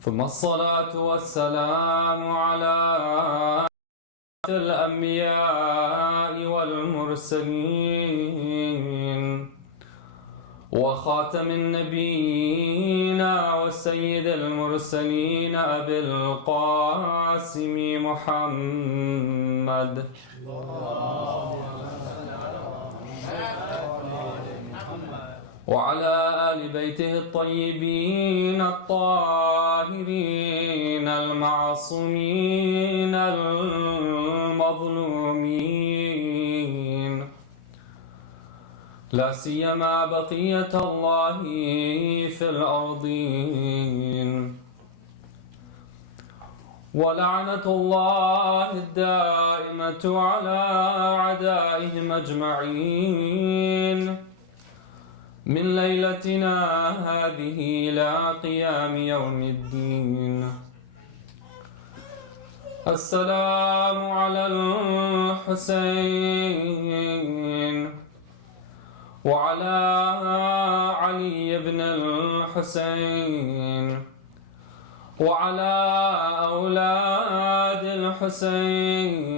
ثم الصلاة والسلام على الأنبياء والمرسلين وخاتم النبيين وسيد المرسلين أبي القاسم محمد وعلى آل بيته الطيبين الطاهرين المعصومين المظلومين لا سيما بقية الله في الأرضين ولعنة الله الدائمة على أعدائهم أجمعين من ليلتنا هذه إلى قيام يوم الدين. السلام على الحسين وعلى علي بن الحسين وعلى أولاد الحسين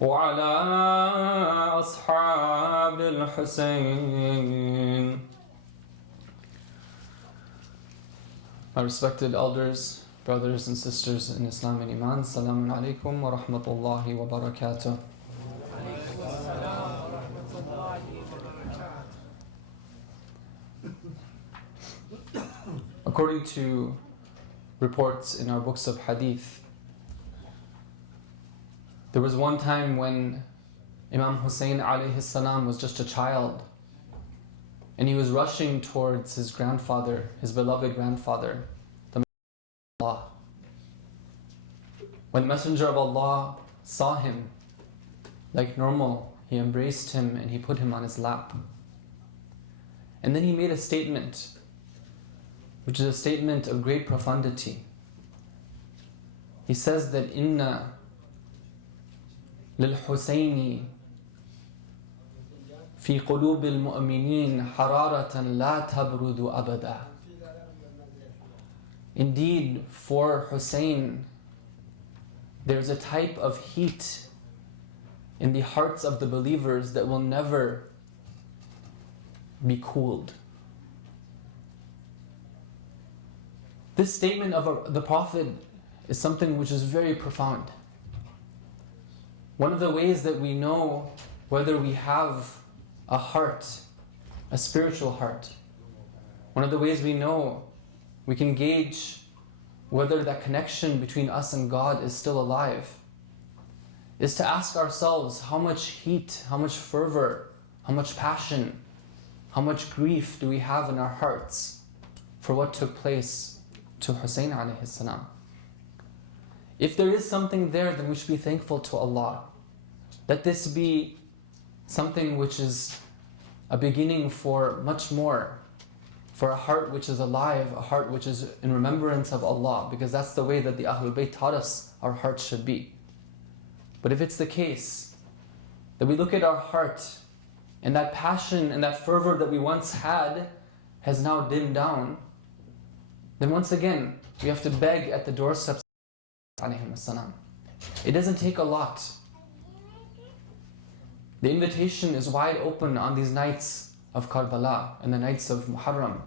وعلى أصحاب الحسين. My respected elders, brothers and sisters in Islam and Iman, Assalamu alaikum wa rahmatullahi wa barakatuh. According to reports in our books of hadith, there was one time when Imam Hussein alayhi salam was just a child and he was rushing towards his grandfather, his beloved grandfather, the Messenger of Allah. When the Messenger of Allah saw him, like normal, he embraced him and he put him on his lap. And then he made a statement, which is a statement of great profundity. He says that inna للحسين في قلوب المؤمنين حرارة لا تبرد أبدا. Indeed, for Hussein, there's a type of heat in the hearts of the believers that will never be cooled. This statement of the Prophet is something which is very profound. One of the ways that we know whether we have a heart, a spiritual heart, one of the ways we know, we can gauge whether that connection between us and God is still alive, is to ask ourselves how much heat, how much fervor, how much passion, how much grief do we have in our hearts for what took place to Hussein alayhi salam. If there is something there, then we should be thankful to Allah. Let this be something which is a beginning for much more, for a heart which is alive, a heart which is in remembrance of Allah, because that's the way that the Ahlul Bayt taught us our hearts should be. But if it's the case that we look at our heart and that passion and that fervor that we once had has now dimmed down, then once again we have to beg at the doorsteps of Salam. It doesn't take a lot. The invitation is wide open on these nights of Karbala and the nights of Muharram.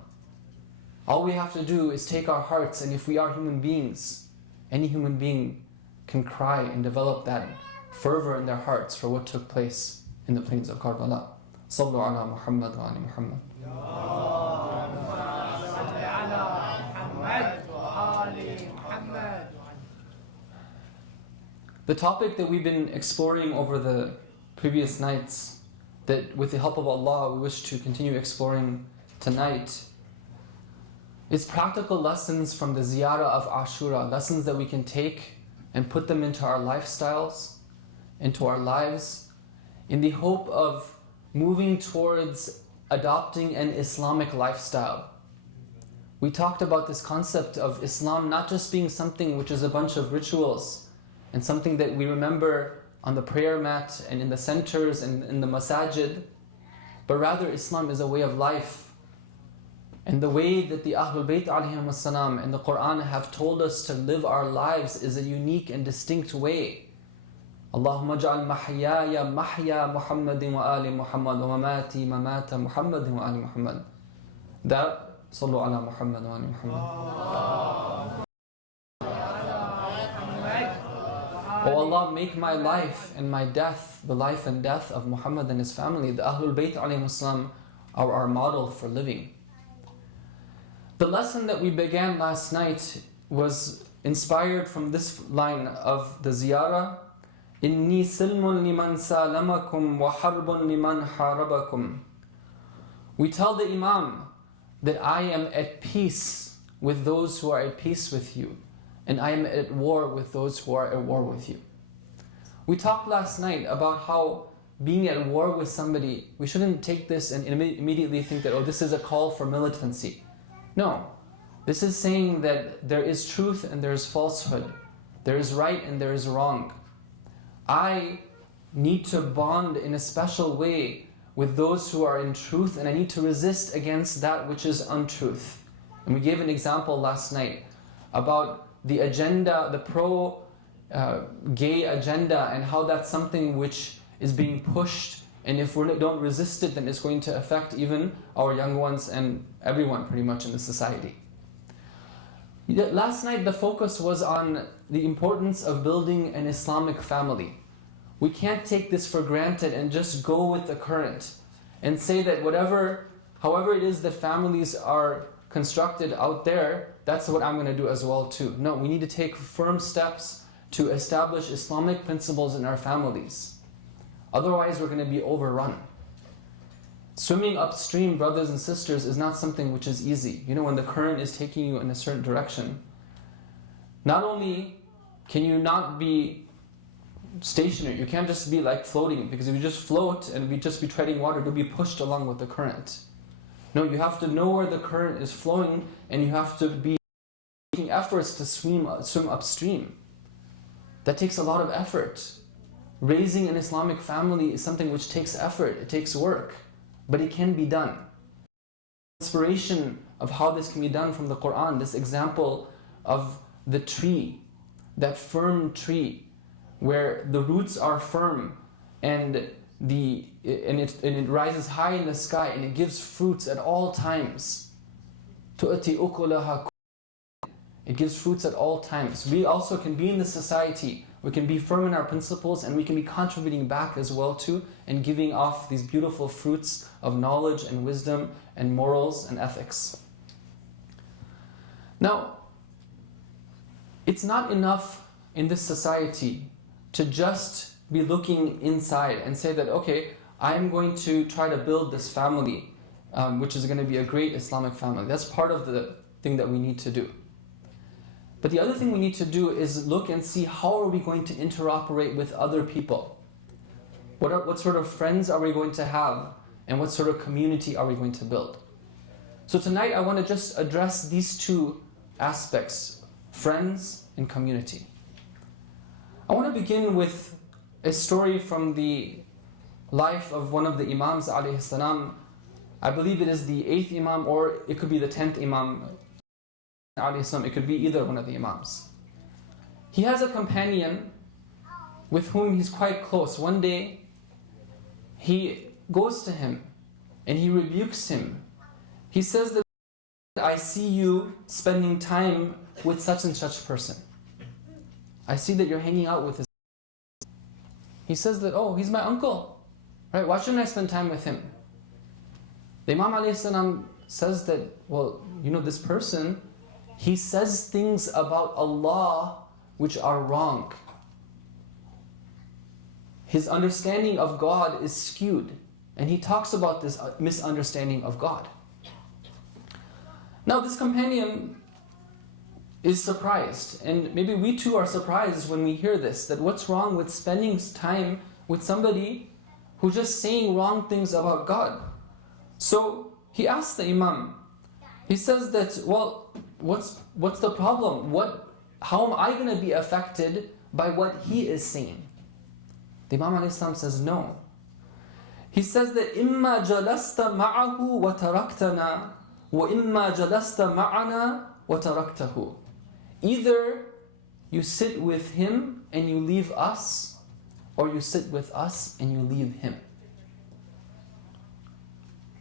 All we have to do is take our hearts, and if we are human beings, any human being can cry and develop that fervor in their hearts for what took place in the plains of Karbala. Sallu ala Muhammad wa ali Muhammad. The topic that we've been exploring over the previous nights, that with the help of Allah we wish to continue exploring tonight, is practical lessons from the ziyarah of Ashura, lessons that we can take and put them into our lifestyles, into our lives, in the hope of moving towards adopting an Islamic lifestyle. We talked about this concept of Islam not just being something which is a bunch of rituals and something that we remember on the prayer mat and in the centers and in the masajid, but rather Islam is a way of life. And the way that the Ahlul Bayt alayhim as-salam and the Quran have told us to live our lives is a unique and distinct way. Allahumma ja'al mahyaya mahya Muhammadin wa ali Muhammad wa mamati mamata Muhammadin wa ali Muhammad. That, sallu ala Muhammad wa ali Muhammad. Oh Allah, make my life and my death the life and death of Muhammad and his family. The Ahlul Bayt alayhim as-salam are our model for living. The lesson that we began last night was inspired from this line of the ziyarah, Inni silmun liman salamakum wa harbun liman harabakum. We tell the Imam that I am at peace with those who are at peace with you, and I am at war with those who are at war with you. We talked last night about how being at war with somebody, we shouldn't take this and immediately think that, oh, this is a call for militancy. No, this is saying that there is truth and there is falsehood. There is right and there is wrong. I need to bond in a special way with those who are in truth, and I need to resist against that which is untruth. And we gave an example last night about the agenda, the pro-gay agenda, and how that's something which is being pushed, and if we don't resist it, then it's going to affect even our young ones and everyone pretty much in the society. Last night the focus was on the importance of building an Islamic family. We can't take this for granted and just go with the current and say that however it is that families are constructed out there, that's what I'm going to do as well too. No, we need to take firm steps to establish Islamic principles in our families. Otherwise we're going to be overrun. Swimming upstream, brothers and sisters, is not something which is easy. You know, when the current is taking you in a certain direction, not only can you not be stationary, you can't just be like floating, because if you just float and we just be treading water, you'll be pushed along with the current. No, you have to know where the current is flowing, and you have to be making efforts to swim upstream. That takes a lot of effort. Raising an Islamic family is something which takes effort, it takes work, but it can be done. Inspiration of how this can be done from the Quran, this example of the tree, that firm tree, where the roots are firm and it rises high in the sky and it gives fruits at all times. تُؤْتِي أُكُلَهَا. It gives fruits at all times. We also can be in the society, we can be firm in our principles, and we can be contributing back as well too, and giving off these beautiful fruits of knowledge and wisdom and morals and ethics. Now, it's not enough in this society to just be looking inside and say that, okay, I'm going to try to build this family, which is going to be a great Islamic family. That's part of the thing that we need to do. But the other thing we need to do is look and see how are we going to interoperate with other people. What sort of friends are we going to have, and what sort of community are we going to build? So tonight I want to just address these two aspects, friends and community. I want to begin with a story from the life of one of the Imams alayhi salam. I believe it is the 8th Imam, or it could be the 10th Imam alayhi salam. It could be either one of the Imams. He has a companion with whom he's quite close. One day he goes to him and he rebukes him. He says that, I see you spending time with such and such person. I see that you're hanging out with his. He says that, oh, he's my uncle, right? Why shouldn't I spend time with him? The Imam alayhi salam says that, well, you know, this person, he says things about Allah which are wrong. His understanding of God is skewed, and he talks about this misunderstanding of God. Now this companion is surprised, and maybe we too are surprised when we hear this, that what's wrong with spending time with somebody who's just saying wrong things about God? So he asks the Imam, he says that, well, what's the problem? How am I going to be affected by what he is saying? The Imam ﷺ says no. He says that إِمَّا جَلَسْتَ مَعَهُ وَتَرَكْتَنَا وَإِمَّا جَلَسْتَ مَعَنَا وَتَرَكْتَهُ. Either you sit with him and you leave us, or you sit with us and you leave him.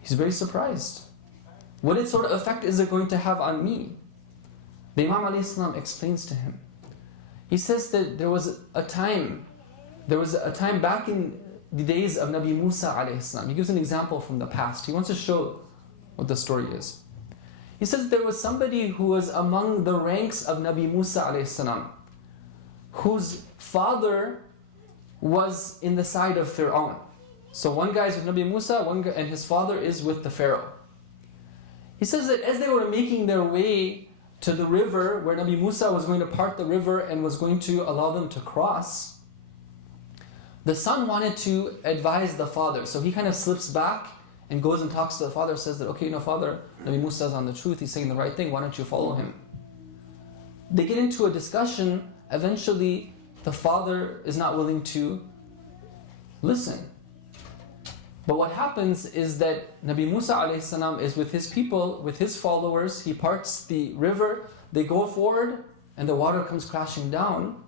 He's very surprised. What sort of effect is it going to have on me? The Imam ﷺ explains to him. He says that there was a time back in the days of Nabi Musa ﷺ. He gives an example from the past. He wants to show what the story is. He says there was somebody who was among the ranks of Nabi Musa ﷺ, whose father was in the side of Fir'aun. So one guy is with Nabi Musa, and his father is with the Pharaoh. He says that as they were making their way to the river, where Nabi Musa was going to part the river and was going to allow them to cross, the son wanted to advise the father. So he kind of slips back and goes and talks to the father, says that, okay, father, Nabi Musa is on the truth, he's saying the right thing, why don't you follow him? They get into a discussion. Eventually, the father is not willing to listen. But what happens is that Nabi Musa ﷺ is with his people, with his followers. He parts the river, they go forward, and the water comes crashing down.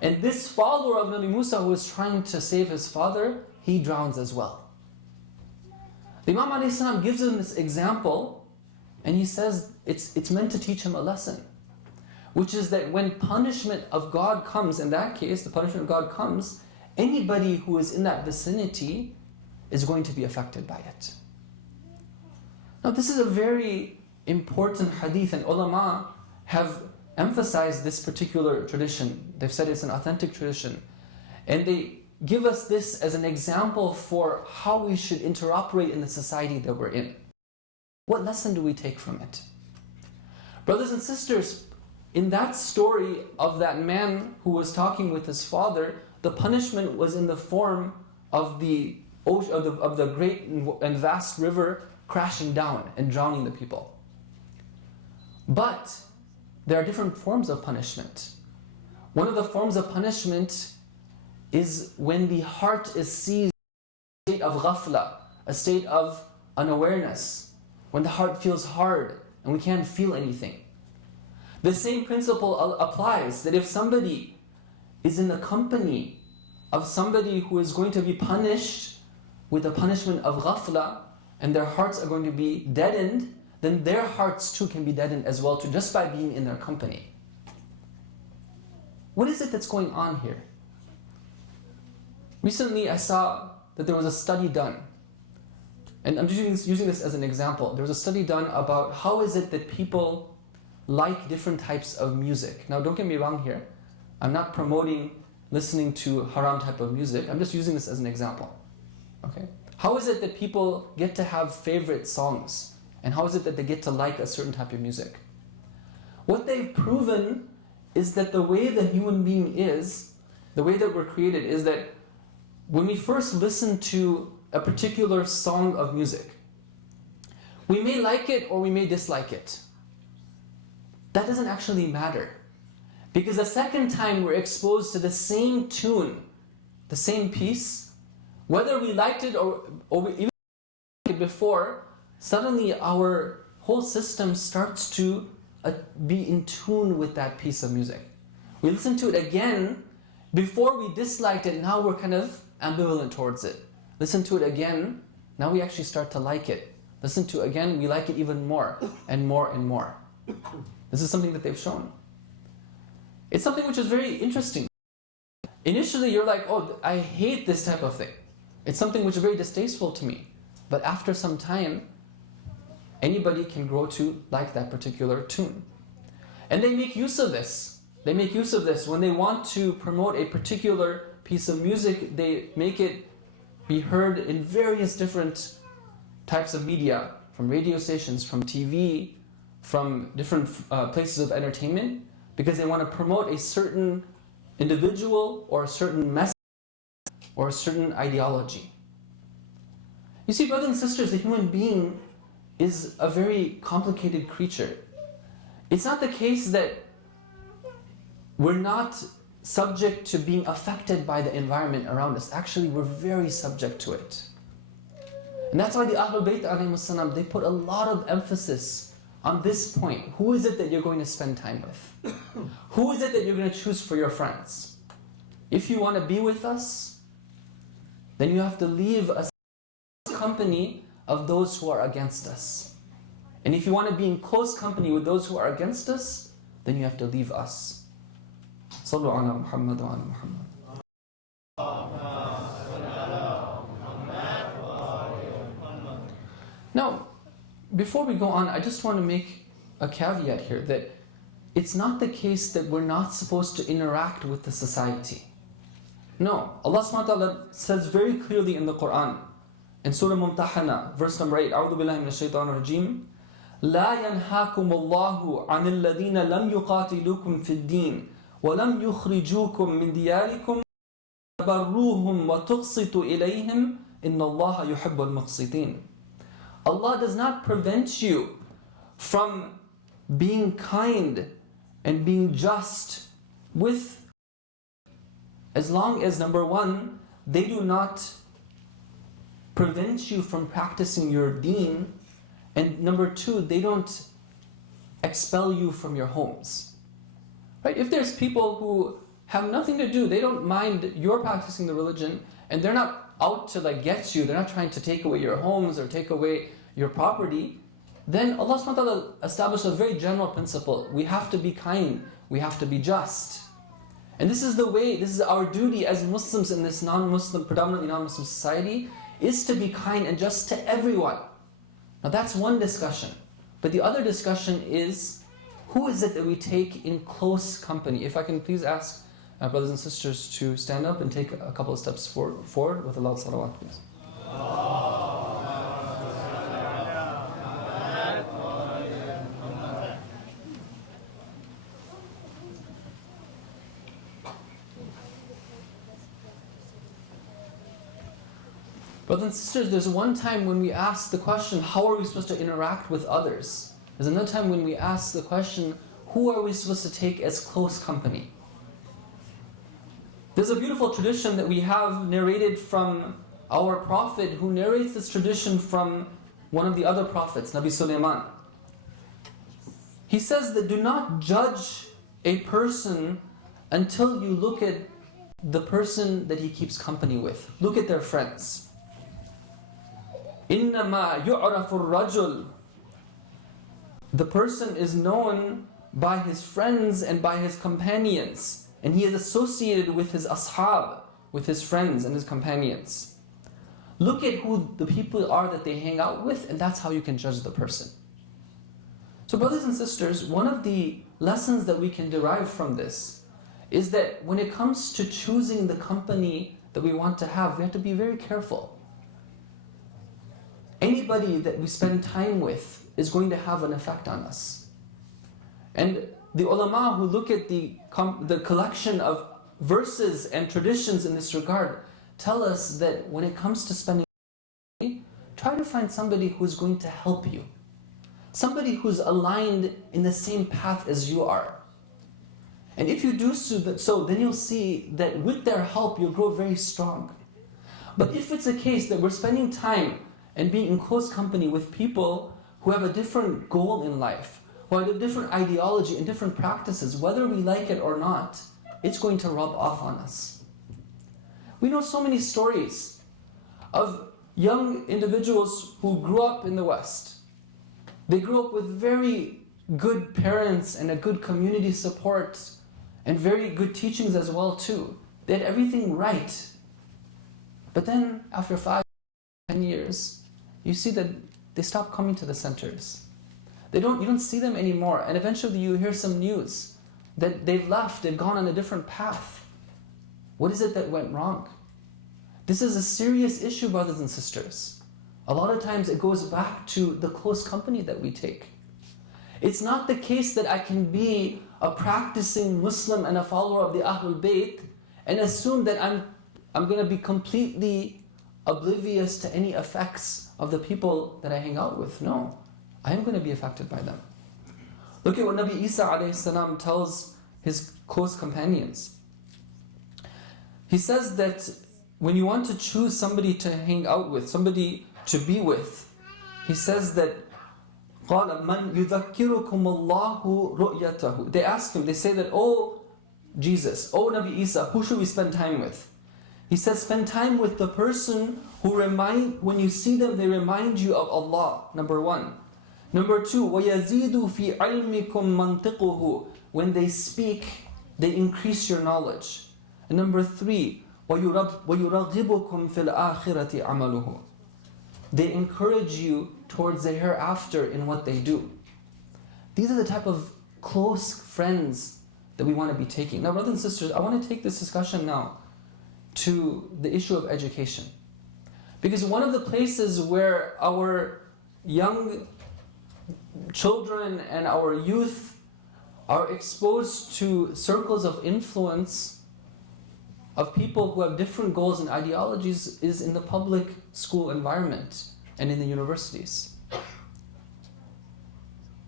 And this follower of Nabi Musa who is trying to save his father, he drowns as well. The Imam ﷺ gives him this example, and he says it's meant to teach him a lesson, which is that when punishment of God comes, in that case, the punishment of God comes, anybody who is in that vicinity is going to be affected by it. Now this is a very important hadith, and ulama have emphasized this particular tradition. They've said it's an authentic tradition. And they give us this as an example for how we should interoperate in the society that we're in. What lesson do we take from it? Brothers and sisters, in that story of that man who was talking with his father, the punishment was in the form of the great and vast river crashing down and drowning the people. But there are different forms of punishment. One of the forms of punishment is when the heart is seized in a state of ghafla, a state of unawareness, when the heart feels hard and we can't feel anything. The same principle applies, that if somebody is in the company of somebody who is going to be punished with the punishment of ghafla, and their hearts are going to be deadened, then their hearts too can be deadened as well too, just by being in their company. What is it that's going on here? Recently I saw that there was a study done, and I'm just using this as an example. There was a study done about how is it that people like different types of music. Now don't get me wrong here, I'm not promoting listening to haram type of music, I'm just using this as an example. Okay. How is it that people get to have favorite songs? And how is it that they get to like a certain type of music? What they've proven is that the way the human being is, the way that we're created, is that when we first listen to a particular song of music, we may like it or we may dislike it. That doesn't actually matter. Because the second time we're exposed to the same tune, the same piece, whether we liked it or we even liked it before, suddenly our whole system starts to be in tune with that piece of music. We listen to it again, before we disliked it, now we're kind of ambivalent towards it. Listen to it again, now we actually start to like it. Listen to it again, we like it even more and more and more. This is something that they've shown. It's something which is very interesting. Initially you're like, oh, I hate this type of thing. It's something which is very distasteful to me. But after some time, anybody can grow to like that particular tune. And they make use of this. They make use of this. When they want to promote a particular piece of music, they make it be heard in various different types of media, from radio stations, from TV, from different places of entertainment, because they want to promote a certain individual or a certain message or a certain ideology. You see, brothers and sisters, the human being is a very complicated creature. It's not the case that we're not subject to being affected by the environment around us. Actually, we're very subject to it. And that's why the Ahlul Bayt alayhimus salam, they put a lot of emphasis on this point. Who is it that you're going to spend time with? Who is it that you're going to choose for your friends? If you want to be with us, then you have to leave a company of those who are against us. And if you want to be in close company with those who are against us, then you have to leave us. Sallu ala Muhammad wa ala Muhammad. Now, before we go on, I just want to make a caveat here that it's not the case that we're not supposed to interact with the society. No, Allah subhanahu wa ta'ala says very clearly in the Quran, in Surah Mumtahana, verse number 8, أعوذ بالله من الشيطان الرجيم لا ينهاكم الله عن الذين لم يقاتلوكم في الدين ولم يخرجوكم من دياركم تبروهم وتقسطوا إليهم إن الله يحب المقسطين. Allah does not prevent you from being kind and being just with, as long as, number one, they do not prevent you from practicing your deen, and number two, they don't expel you from your homes. Right? If there's people who have nothing to do, they don't mind your practicing the religion, and they're not out to get you, they're not trying to take away your homes or take away your property, then Allah subhanahu wa ta'ala established a very general principle. We have to be kind, we have to be just. And this is the way, this is our duty as Muslims in this non-Muslim, predominantly non-Muslim society, is to be kind and just to everyone. Now that's one discussion. But the other discussion is, who is it that we take in close company? If I can please ask brothers and sisters to stand up and take a couple of steps forward with a loud salawat, please. Brothers and sisters, there's one time when we ask the question, how are we supposed to interact with others? There's another time when we ask the question, who are we supposed to take as close company? There's a beautiful tradition that we have narrated from our Prophet, who narrates this tradition from one of the other prophets, Nabi Sulaiman. He says that do not judge a person until you look at the person that he keeps company with. Look at their friends. إِنَّمَا يُعْرَفُ الرَّجُلُ. The person is known by his friends and by his companions, and he is associated with his ashab, with his friends and his companions. Look at who the people are that they hang out with, and that's how you can judge the person. So brothers and sisters, one of the lessons that we can derive from this is that when it comes to choosing the company that we want to have, we have to be very careful. Anybody that we spend time with is going to have an effect on us. And the ulama who look at the collection of verses and traditions in this regard tell us that when it comes to spending time, try to find somebody who's going to help you. Somebody who's aligned in the same path as you are. And if you do so, then you'll see that with their help, you'll grow very strong. But if it's a case that we're spending time and being in close company with people who have a different goal in life, who have a different ideology and different practices, whether we like it or not, it's going to rub off on us. We know so many stories of young individuals who grew up in the West. They grew up with very good parents and a good community support and very good teachings as well too. They had everything right. But then after 5, 10 years, you see that they stop coming to the centers. You don't see them anymore, and eventually you hear some news that they've left, they've gone on a different path. What is it that went wrong? This is a serious issue, brothers and sisters. A lot of times it goes back to the close company that we take. It's not the case that I can be a practicing Muslim and a follower of the Ahlul Bayt and assume that I'm going to be completely oblivious to any effects of the people that I hang out with. No, I am going to be affected by them. Look at what Nabi Isa a.s. tells his close companions. He says that when you want to choose somebody to hang out with, somebody to be with. He says that قَالَ مَنْ يُذَكِّرُكُمُ اللَّهُ رُؤْيَتَهُ. They ask him, they say that, oh Jesus, oh Nabi Isa, who should we spend time with? He says, spend time with the person who when you see them, they remind you of Allah, number one. Number two, وَيَزِيدُ فِي عِلْمِكُمْ مَنْطِقُهُ. When they speak, they increase your knowledge. And number three, وَيُرَغِّبُكُمْ فِي الْآخِرَةِ عَمَلُهُ. They encourage you towards the hereafter in what they do. These are the type of close friends that we want to be taking. Now, brothers and sisters, I want to take this discussion now to the issue of education. Because one of the places where our young children and our youth are exposed to circles of influence of people who have different goals and ideologies is in the public school environment and in the universities.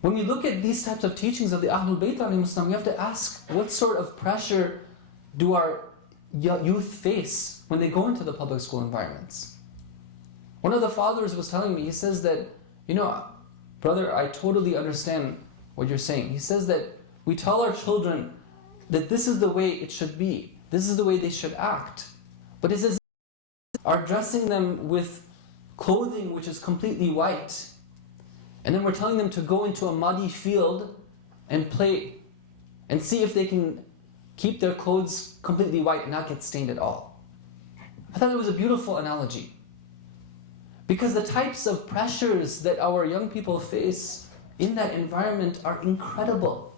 When we look at these types of teachings of the Ahlul Bayt alayhim salam, we have to ask, what sort of pressure do our youth face when they go into the public school environments? One of the fathers was telling me, he says that, brother, I totally understand what you're saying. He says that we tell our children that this is the way it should be. This is the way they should act. But it says, are dressing them with clothing which is completely white. And then we're telling them to go into a muddy field and play and see if they can keep their clothes completely white and not get stained at all. I thought it was a beautiful analogy. Because the types of pressures that our young people face in that environment are incredible.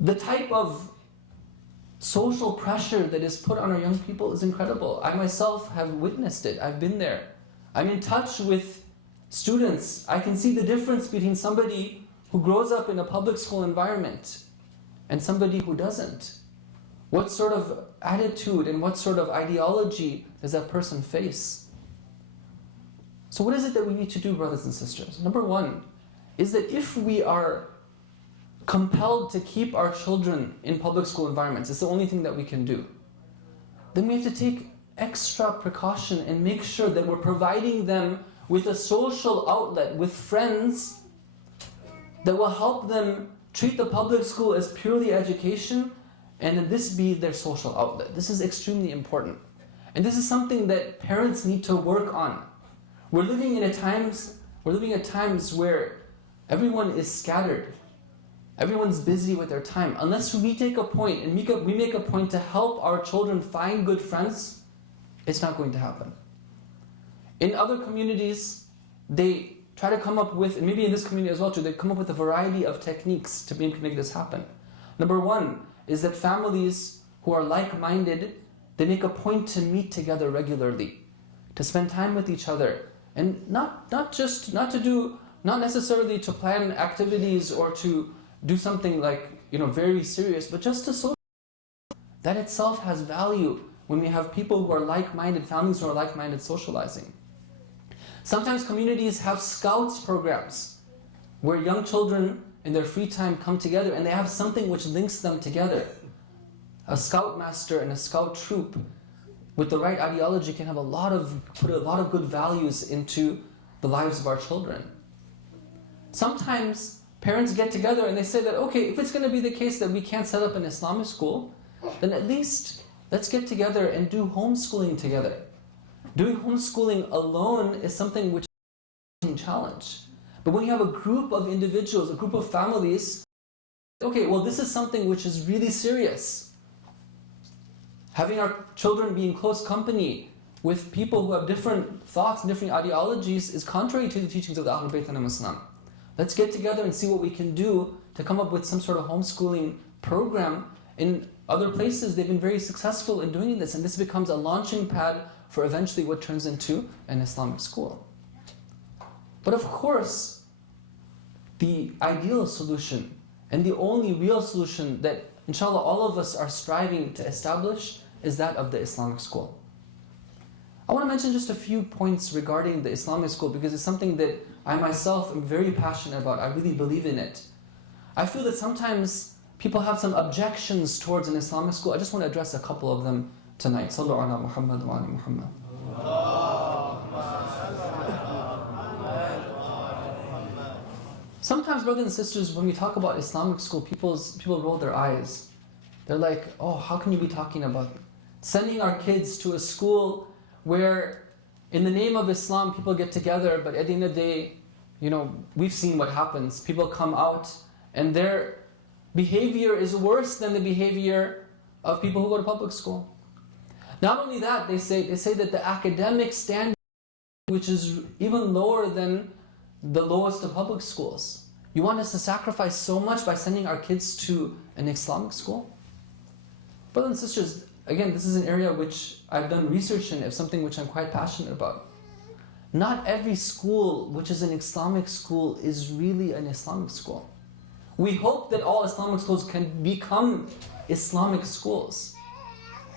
The type of social pressure that is put on our young people is incredible. I myself have witnessed it. I've been there. I'm in touch with students. I can see the difference between somebody who grows up in a public school environment and somebody who doesn't. What sort of attitude and what sort of ideology does that person face? So what is it that we need to do, brothers and sisters? Number one is that if we are compelled to keep our children in public school environments, it's the only thing that we can do, then we have to take extra precaution and make sure that we're providing them with a social outlet, with friends that will help them treat the public school as purely education, and then this be their social outlet. This is extremely important. And this is something that parents need to work on. We're living at times where everyone is scattered. Everyone's busy with their time. Unless we take a point and we make a point to help our children find good friends, it's not going to happen. In other communities, they try to come up with, and maybe in this community as well too, they come up with a variety of techniques to make this happen. Number one is that families who are like-minded, they make a point to meet together regularly, to spend time with each other, and not necessarily to plan activities or to do something like, very serious, but just to socialize. That itself has value when we have people who are like-minded, families who are like-minded socializing. Sometimes communities have scouts programs where young children in their free time come together and they have something which links them together. A scout master and a scout troop with the right ideology can have put a lot of good values into the lives of our children. Sometimes parents get together and they say that, okay, if it's going to be the case that we can't set up an Islamic school, then at least let's get together and do homeschooling together. Doing homeschooling alone is something which is a challenge. But when you have a group of individuals, a group of families, okay, well, this is something which is really serious. Having our children be in close company with people who have different thoughts and different ideologies is contrary to the teachings of the Ahlul Bayt alayhim salam. Let's get together and see what we can do to come up with some sort of homeschooling program. In other places, they've been very successful in doing this, and this becomes a launching pad for eventually what turns into an Islamic school. But of course, the ideal solution and the only real solution that inshallah all of us are striving to establish is that of the Islamic school. I want to mention just a few points regarding the Islamic school because it's something that I myself am very passionate about. I really believe in it. I feel that sometimes people have some objections towards an Islamic school. I just want to address a couple of them tonight. Sallu ala Muhammad wa ala Muhammad. Sometimes, brothers and sisters, when we talk about Islamic school, people roll their eyes. They're like, oh, how can you be talking about sending our kids to a school where in the name of Islam people get together, but at the end of the day, we've seen what happens. People come out and their behavior is worse than the behavior of people who go to public school. Not only that, they say that the academic standard, which is even lower than the lowest of public schools. You want us to sacrifice so much by sending our kids to an Islamic school? Brothers and sisters, again, this is an area which I've done research in. It's something which I'm quite passionate about. Not every school which is an Islamic school is really an Islamic school. We hope that all Islamic schools can become Islamic schools.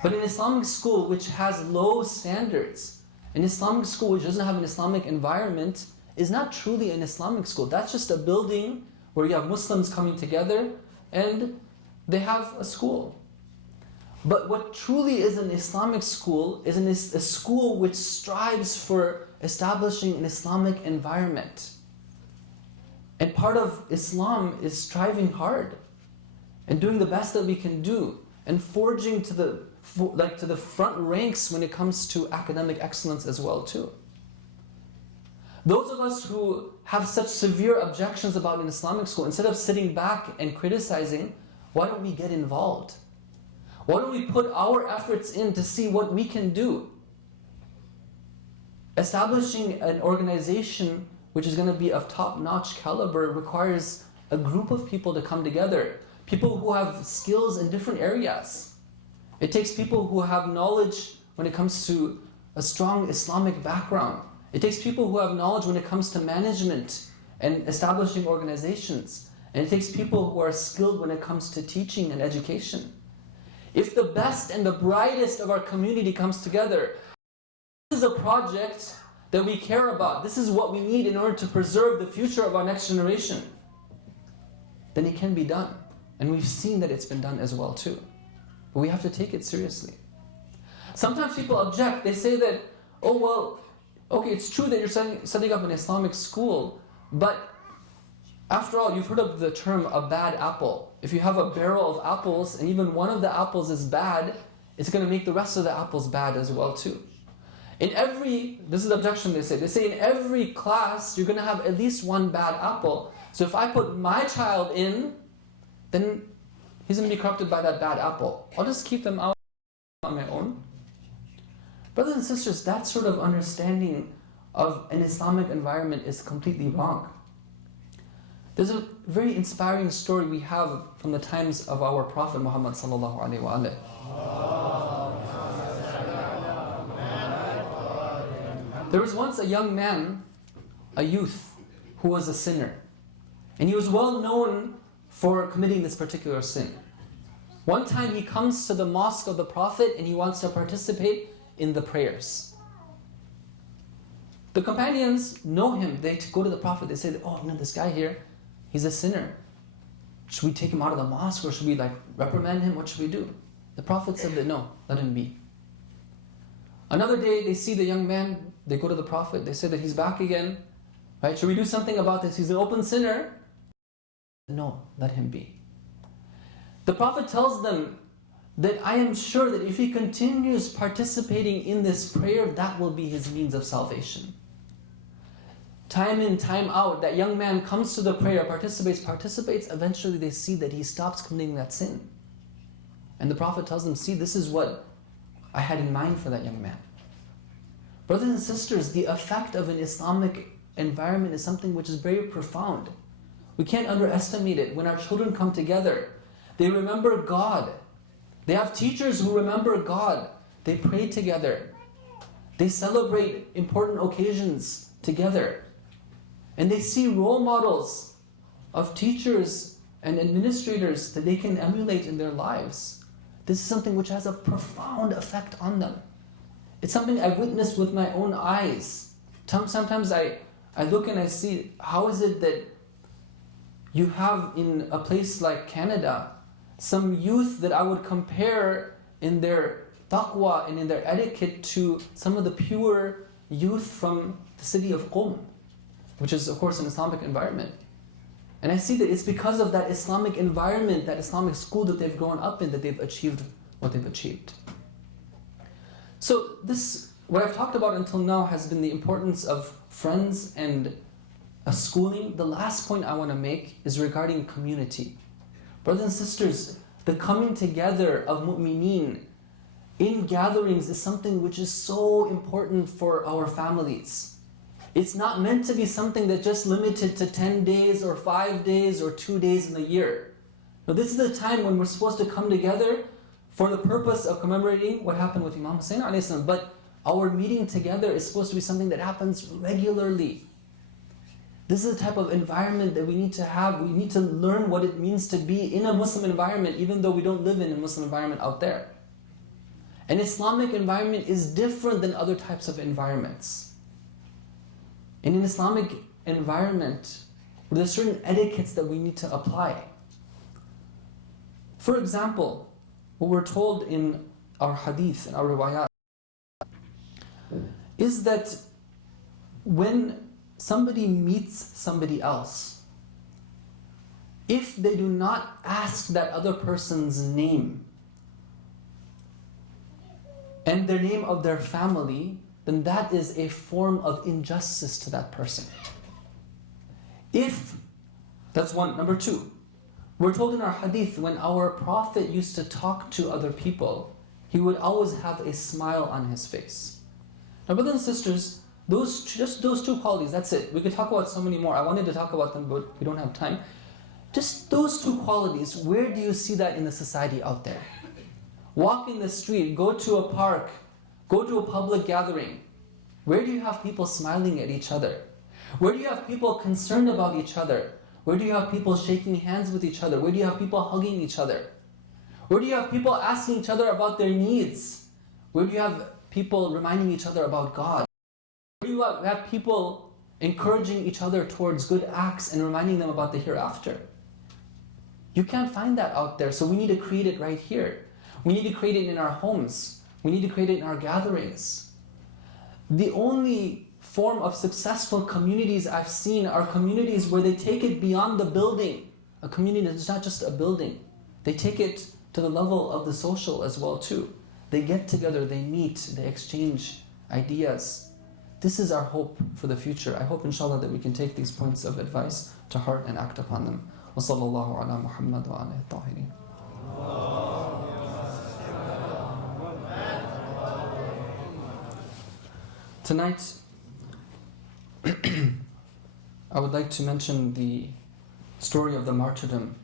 But an Islamic school which has low standards, an Islamic school which doesn't have an Islamic environment, is not truly an Islamic school. That's just a building where you have Muslims coming together and they have a school. But what truly is an Islamic school is a school which strives for establishing an Islamic environment. And part of Islam is striving hard and doing the best that we can do and forging to the front ranks when it comes to academic excellence as well too. Those of us who have such severe objections about an Islamic school, instead of sitting back and criticizing, why don't we get involved? Why don't we put our efforts in to see what we can do? Establishing an organization which is going to be of top-notch caliber requires a group of people to come together. People who have skills in different areas. It takes people who have knowledge when it comes to a strong Islamic background. It takes people who have knowledge when it comes to management and establishing organizations. And it takes people who are skilled when it comes to teaching and education. If the best and the brightest of our community comes together, this is a project that we care about. This is what we need in order to preserve the future of our next generation. Then it can be done. And we've seen that it's been done as well too. But we have to take it seriously. Sometimes people object. They say that, oh well, okay, it's true that you're setting up an Islamic school, but after all, you've heard of the term a bad apple. If you have a barrel of apples and even one of the apples is bad, it's going to make the rest of the apples bad as well too. This is the objection they say in every class you're going to have at least one bad apple. So if I put my child in, then he's going to be corrupted by that bad apple. I'll just keep them out on my own. Brothers and sisters, that sort of understanding of an Islamic environment is completely wrong. There's a very inspiring story we have from the times of our Prophet Muhammad sallallahu alaihi wasallam. There was once a young man, a youth, who was a sinner. And he was well known for committing this particular sin. One time he comes to the mosque of the Prophet and he wants to participate in the prayers. The companions know him. They go to the Prophet. They say, oh, this guy here, he's a sinner. Should we take him out of the mosque or should we reprimand him? What should we do? The Prophet said that no, let him be. Another day they see the young man. They go to the Prophet. They say that he's back again. Right? Should we do something about this? He's an open sinner. No, let him be. The Prophet tells them that I am sure that if he continues participating in this prayer, that will be his means of salvation. Time in, time out, that young man comes to the prayer, participates, eventually they see that he stops committing that sin. And the Prophet tells them, see, this is what I had in mind for that young man. Brothers and sisters, the effect of an Islamic environment is something which is very profound. We can't underestimate it. When our children come together, they remember God. They have teachers who remember God. They pray together. They celebrate important occasions together. And they see role models of teachers and administrators that they can emulate in their lives. This is something which has a profound effect on them. It's something I've witnessed with my own eyes. Sometimes I look and I see, how is it that you have in a place like Canada some youth that I would compare in their taqwa and in their etiquette to some of the pure youth from the city of Qum, which is of course an Islamic environment. And I see that it's because of that Islamic environment, that Islamic school that they've grown up in, that they've achieved what they've achieved. So this, what I've talked about until now has been the importance of friends and a schooling. The last point I want to make is regarding community. Brothers and sisters, the coming together of mu'mineen in gatherings is something which is so important for our families. It's not meant to be something that's just limited to 10 days or 5 days or 2 days in the year. Now this is the time when we're supposed to come together for the purpose of commemorating what happened with Imam Hussein alayhi salam. But our meeting together is supposed to be something that happens regularly. This is the type of environment that we need to have. We need to learn what it means to be in a Muslim environment, even though we don't live in a Muslim environment out there. An Islamic environment is different than other types of environments. In an Islamic environment, there are certain etiquettes that we need to apply. For example, what we're told in our hadith, in our riwayat, is that when somebody meets somebody else, if they do not ask that other person's name and the name of their family, then that is a form of injustice to that person. That's one. Number two, we're told in our hadith, when our Prophet used to talk to other people, he would always have a smile on his face. Now, brothers and sisters, just those two qualities, that's it. We could talk about so many more. I wanted to talk about them, but we don't have time. Just those two qualities, where do you see that in the society out there? Walk in the street, go to a park, go to a public gathering. Where do you have people smiling at each other? Where do you have people concerned about each other? Where do you have people shaking hands with each other? Where do you have people hugging each other? Where do you have people asking each other about their needs? Where do you have people reminding each other about God? Where do you have people encouraging each other towards good acts and reminding them about the hereafter? You can't find that out there, so we need to create it right here. We need to create it in our homes. We need to create it in our gatherings. The only form of successful communities I've seen are communities where they take it beyond the building. A community is not just a building. They take it to the level of the social as well too. They get together, they meet, they exchange ideas. This is our hope for the future. I hope inshallah that we can take these points of advice to heart and act upon them. Wa sallallahu ala Muhammad wa alihi tahirin. Tonight, I would like to mention the story of the martyrdom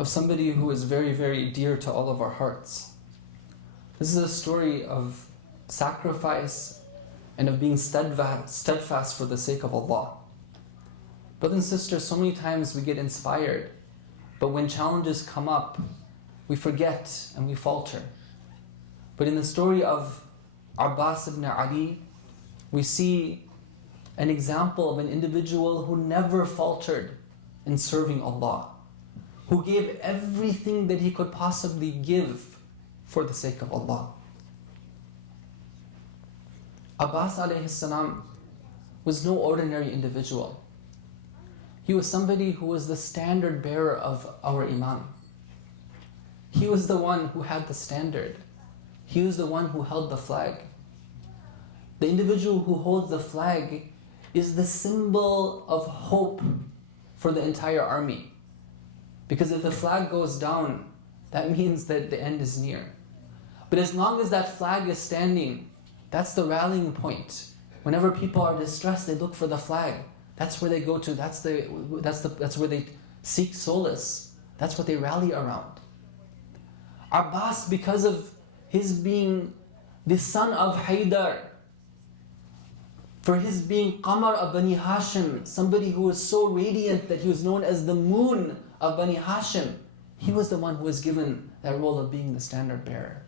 of somebody who is very, very dear to all of our hearts. This is a story of sacrifice and of being steadfast for the sake of Allah. Brothers and sisters, so many times we get inspired, but when challenges come up, we forget and we falter. But in the story of Abbas ibn Ali, we see an example of an individual who never faltered in serving Allah, who gave everything that he could possibly give for the sake of Allah. Abbas alayhi salam was no ordinary individual. He was somebody who was the standard bearer of our Imam. He was the one who had the standard. He was the one who held the flag. The individual who holds the flag is the symbol of hope for the entire army. Because if the flag goes down, that means that the end is near. But as long as that flag is standing, that's the rallying point. Whenever people are distressed, they look for the flag. That's where they go to. That's where they seek solace. That's what they rally around. Abbas, because of his being the son of Haydar, for his being Qamar of Bani Hashim, somebody who was so radiant that he was known as the moon of Bani Hashim, he was the one who was given that role of being the standard bearer.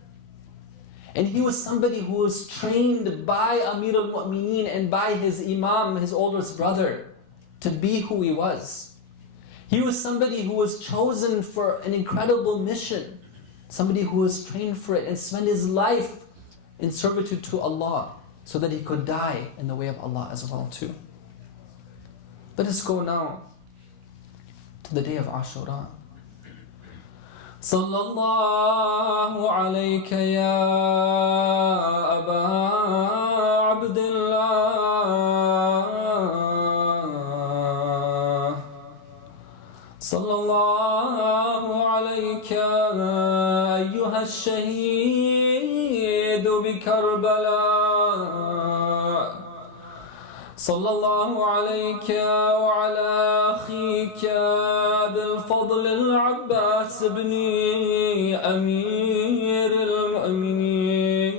And he was somebody who was trained by Amir al-Mu'mineen and by his Imam, his oldest brother, to be who he was. He was somebody who was chosen for an incredible mission, somebody who was trained for it and spent his life in servitude to Allah. so that he could die in the way of Allah as well too. Let us go now to the day of Ashura. Sallallahu alayka ya Aba Abdullah. Sallallahu alayka ayyuha ash-shaheed bi Karbala. صلى الله عليك وعلى أخيك بالفضل العباس بن أمير المؤمنين.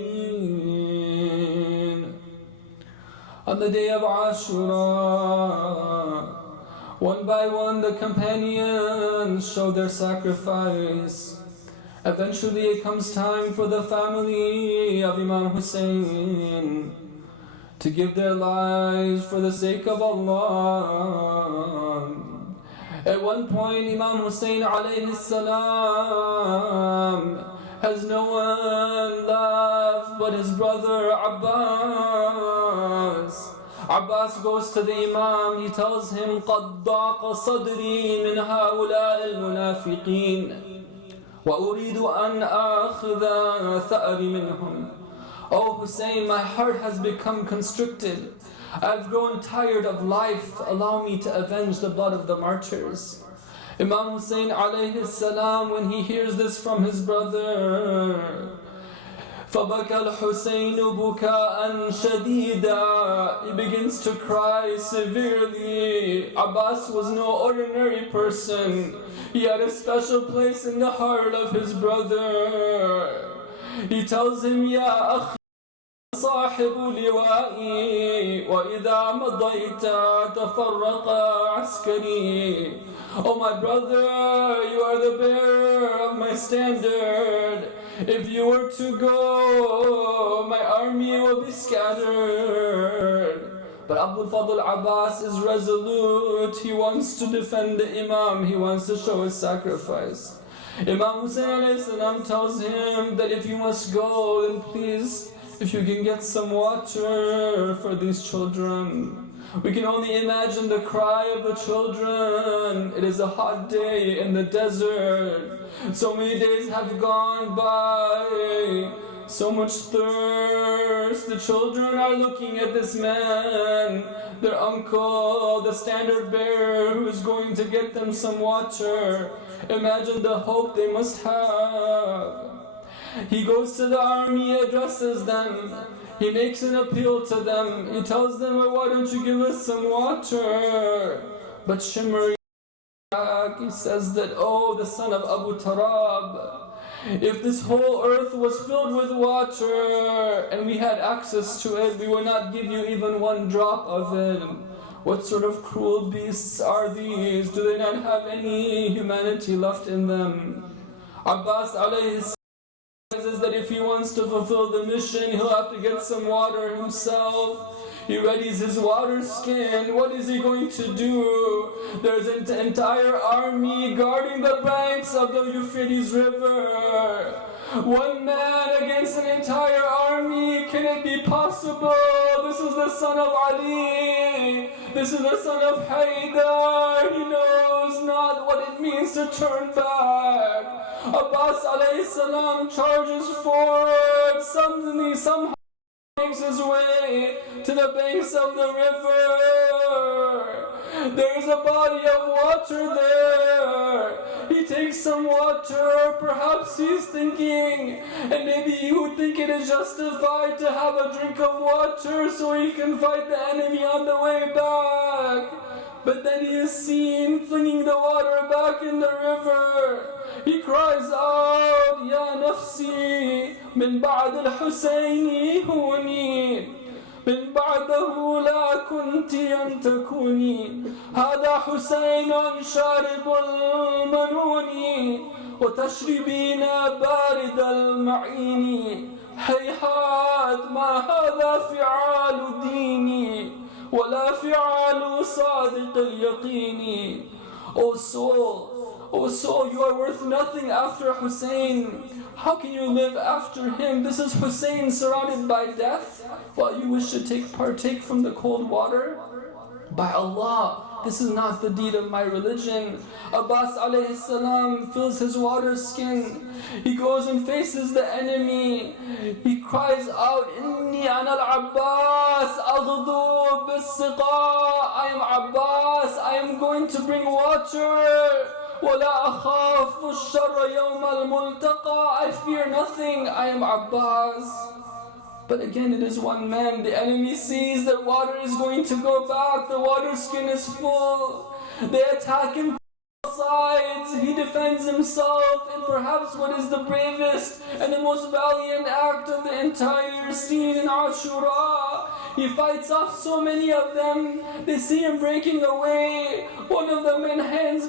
On the day of Ashura, one by one the companions show their sacrifice. Eventually it comes time for the family of Imam Hussein to give their lives for the sake of Allah. At one point, Imam Hussein alayhi salam has no one left but his brother Abbas. Abbas goes to the Imam, he tells him, قَدْ ضَاقَ صَدْرِي مِنْ هَؤُلَاءِ الْمُنَافِقِينَ وَأُرِيدُ أَنْ آخِذَ ثَأْرِ مِنْهُمْ. Oh Hussein, my heart has become constricted. I've grown tired of life. Allow me to avenge the blood of the martyrs. Imam Hussein alayhi salam, when he hears this from his brother, فَبَكَى الْحُسَيْنُ بُكَاءً شَدِيدًا. He begins to cry severely. Abbas was no ordinary person. He had a special place in the heart of his brother. He tells him, يا أخي صاحب لوائي وإذا مضيت تفرق عسكري. Oh my brother, you are the bearer of my standard. If you were to go, my army will be scattered. But Abdul Fadl Abbas is resolute. He wants to defend the Imam. He wants to show his sacrifice. Imam Hussein alayhi salam tells him that if you must go, then please, if you can get some water for these children. We can only imagine the cry of the children. It is a hot day in the desert. So many days have gone by. So much thirst. The children are looking at this man, their uncle, the standard bearer who is going to get them some water. Imagine the hope they must have. He goes to the army, addresses them. He makes an appeal to them. He tells them, well, why don't you give us some water? But Shimri, he says that, oh, the son of Abu Tarab, if this whole earth was filled with water and we had access to it, we would not give you even one drop of it. What sort of cruel beasts are these? Do they not have any humanity left in them? Abbas alayhi salam says that if he wants to fulfill the mission, he'll have to get some water himself. He readies his water skin. What is he going to do? There's an entire army guarding the banks of the Euphrates River. One man against an entire army. Can it be possible? This is the son of Ali. This is the son of Haydar. He knows not what it means to turn back. Abbas alayhi salam charges forward. Somehow makes his way to the banks of the river. There is a body of water there. He takes some water. Perhaps he's thinking, and maybe you would think it is justified to have a drink of water so he can fight the enemy on the way back. But then he is seen flinging the water back in the river. He cries out, يا نفسي من بعد الحسين هوني من بعده لا كنت أن تكوني هذا حسين شارب المنون وتشربين بارد المعين هيهات ما هذا فعال ديني ولا فعال صادق اليقين. O soul, O soul, you are worth nothing after Hussein. How can you live after him? This is Hussein surrounded by death, while you wish to partake from the cold water? By Allah, this is not the deed of my religion. Abbas alayhi salam fills his water skin. He goes and faces the enemy. He cries out, Inni ana al-Abbas, aghdu bis-siqa. I am Abbas, I am going to bring water. وَلَا أَخَافُ الشَّرَّ يَوْمَ الْمُلْتَقَى. I fear nothing, I am Abbas. But again, it is one man. The enemy sees that water is going to go back. The water skin is full. They attack him from all sides. He defends himself. And perhaps what is the bravest and the most valiant act of the entire scene in Ashura, he fights off so many of them. They see him breaking away. One of the men hides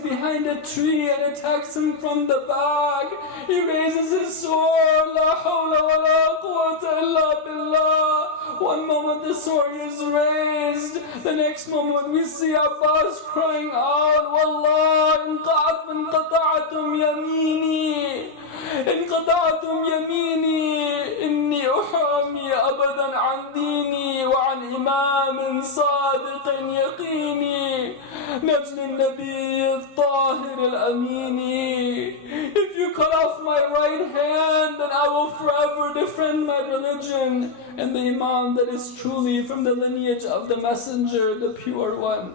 behind a tree and attacks him from the back. He raises his sword. La hawla wa la quwwata illa billah. One moment the sword is raised. The next moment we see Abbas crying out, Wallah, inqata'tum yamini. انقطعتم يميني إني أحامي أبدا عن ديني وعن إمام صادق يقيني نجل النبي الطاهر الأمين. If you cut off my right hand, then I will forever defend my religion and the Imam that is truly from the lineage of the Messenger, the Pure One.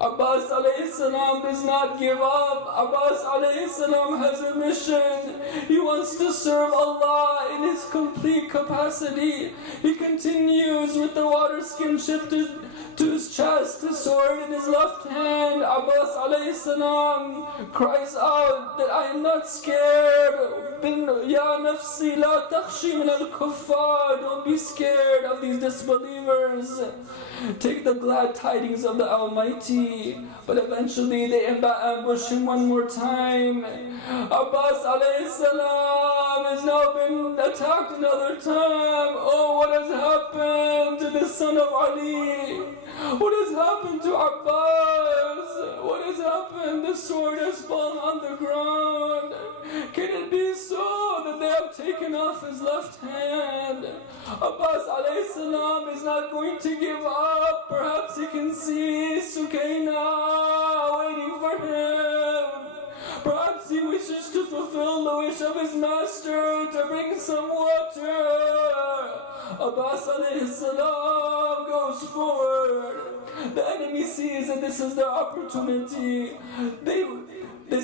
Abbas alayhi salam does not give up. Abbas alayhi salam has a mission. He wants to serve Allah in his complete capacity. He continues with the water skin shifted to his chest, his sword in his left hand. Abbas alayhi salam cries out that I am not scared. Ya nafsi la takhshi min al-kuffar. Don't be scared of these disbelievers. Take the glad tidings of the Almighty. But eventually they ambush him one more time. Abbas alayhi salam has now been attacked another time. Oh, what has happened to the son of Ali? What has happened to Abbas? What has happened? The sword has fallen on the ground. Can it be so that they have taken off his left hand? Abbas alayhi salam is not going to give up. Perhaps he can see Sukaina waiting for him. Perhaps he wishes to fulfill the wish of his master to bring some water. Abbas alayhi salam goes forward. The enemy sees that this is their opportunity. They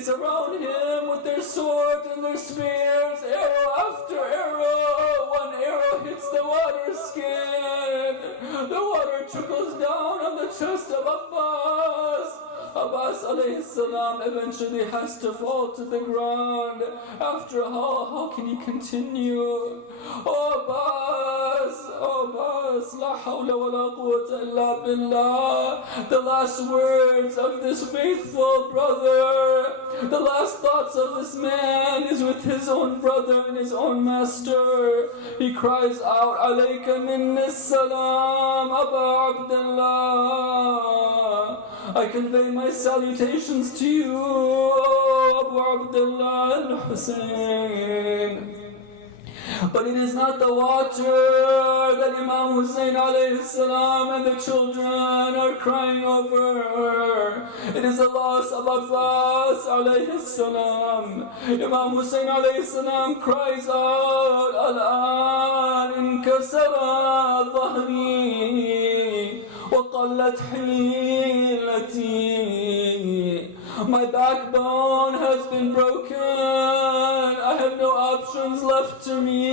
surround him with their swords and their spears, arrow after arrow. One arrow hits the water skin. The water trickles down on the chest of Abbas. Abbas alayhi salam eventually has to fall to the ground. After all, how can he continue? Oh Abbas, la hawla wa la quwwata illa billah. The last words of this faithful brother, the last thoughts of this man is with his own brother and his own master. He cries out, alayka minni salam, Aba Abdullah. I convey my salutations to you, Abu Abdullah al-Hussein. But it is not the water that Imam Hussein alayhi salam and the children are crying over. It is the loss of Abbas alayhi salam. Imam Hussein alayhi salam cries out, Al-an inkasara dhahri wa qallat hilati. My backbone has been broken. I have no options left to me.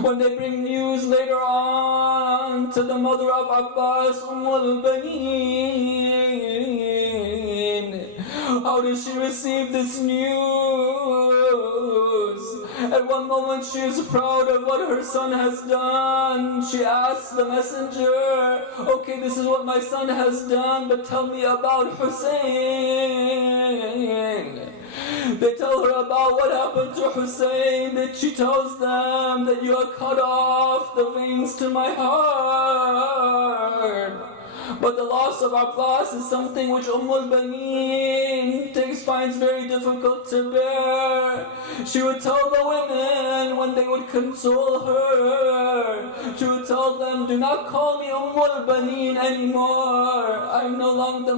When they bring news later on to the mother of Abbas, al-Baneen, how does she receive this news? At one moment she is proud of what her son has done. She asks the messenger, okay, this is what my son has done, but tell me about Hussein. They tell her about what happened to Hussein. That she tells them that you have cut off the veins to my heart. But the loss of Abbas is something which al-Baneen finds very difficult to bear. She would tell the women when they would console her, she would tell them, do not call me al-Baneen anymore. I'm no longer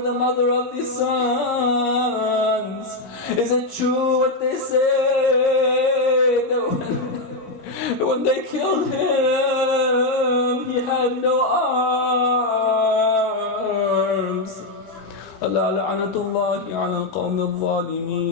the mother of these sons. Is it true what they say? That when they killed him, he had no arms. Allah la'anatullahi ala al-qawmi al-zalimin.